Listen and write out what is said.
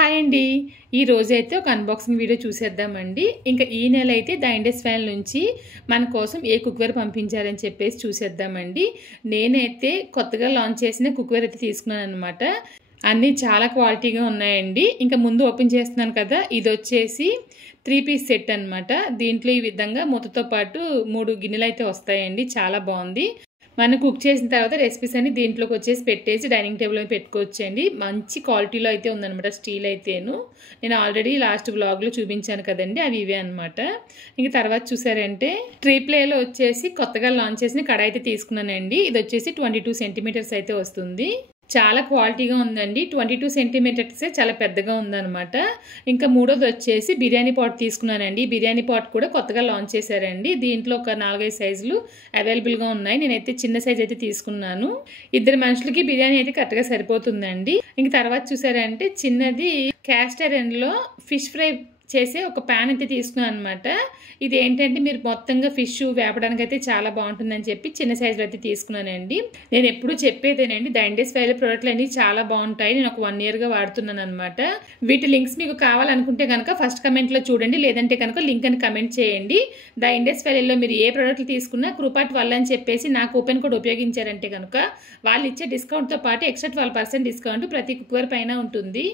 Hi అండి. ఈ రోజైతే ఒక అన్బాక్సింగ్ వీడియో చూసేద్దామండి. ఇంకా ఈ నెల అయితే ద ఇండస్ ఫ్యాన్ నుంచి మన కోసం ఏ కుక్వేర్ పంపించారని చెప్పేసి చూసేద్దామండి. నేనైతే కొత్తగా లాంచ్ చేసిన కుక్వేర్ అయితే తీసుకున్నాను అనమాట. అన్నీ చాలా క్వాలిటీగా ఉన్నాయండి. ఇంకా ముందు ఓపెన్ చేస్తున్నాను కదా, ఇది వచ్చేసి 3 పీస్ సెట్ అనమాట. దీంట్లో ఈ విధంగా మూతతో పాటు 3 గిన్నెలు అయితే వస్తాయండి. చాలా బాగుంది. మనం కుక్ చేసిన తర్వాత రెసిపీస్ అన్ని దీంట్లోకి వచ్చేసి పెట్టేసి డైనింగ్ టేబుల్ మీద పెట్టుకోవచ్చండి. మంచి క్వాలిటీలో అయితే ఉందన్నమాట. స్టీల్ అయితేను నేను ఆల్రెడీ లాస్ట్ వ్లాగ్లో చూపించాను కదండి, అవి ఇవే అనమాట. ఇంక తర్వాత చూసారంటే ట్రీప్లేలో వచ్చేసి కొత్తగా లాంచ్ చేసిన కడాయి అయితే తీసుకున్నానండి. ఇది వచ్చేసి 22 సెంటీమీటర్స్ అయితే వస్తుంది. చాలా క్వాలిటీగా ఉందండి. 22 సెంటీమీటర్సే చాలా పెద్దగా ఉందన్నమాట. ఇంకా మూడోది వచ్చేసి బిర్యానీ పాట్ తీసుకున్నానండి. బిర్యానీ పాట్ కూడా కొత్తగా లాంచ్ చేశారండి. దీంట్లో ఒక 4-5 సైజులు అవైలబుల్గా ఉన్నాయి. నేనైతే చిన్న సైజ్ అయితే తీసుకున్నాను. 2 మనుషులకి బిర్యానీ అయితే కరెక్ట్గా సరిపోతుందండి. ఇంక తర్వాత చూసారంటే చిన్నది క్యాస్ట్ ఐరన్లో ఫిష్ ఫ్రై చేసే ఒక ప్యాన్ అయితే తీసుకున్నాను అనమాట. ఇది ఏంటంటే మీరు మొత్తంగా ఫిష్ వేపడానికి అయితే చాలా బాగుంటుందని చెప్పి చిన్న సైజులో అయితే తీసుకున్నానండి. నేను ఎప్పుడు చెప్పేదేనండి, ద ఇండస్ ఫ్యాన్ ప్రోడక్ట్లు అన్ని చాలా బాగుంటాయి. నేను ఒక 1 ఇయర్గా వాడుతున్నాను అనమాట. వీటి లింక్స్ మీకు కావాలనుకుంటే కనుక ఫస్ట్ కమెంట్లో చూడండి, లేదంటే కనుక లింక్ అని కమెంట్ చేయండి. ద ఇండస్ ఫ్యాన్లో మీరు ఏ ప్రోడక్ట్లు తీసుకున్నా కృపా 12 అని చెప్పేసి నా కూపెన్ కోడ్ ఉపయోగించారంటే కనుక వాళ్ళు ఇచ్చే డిస్కౌంట్తో పాటు ఎక్స్ట్రా 12% డిస్కౌంట్ ప్రతి కుక్కర్ పైన ఉంటుంది.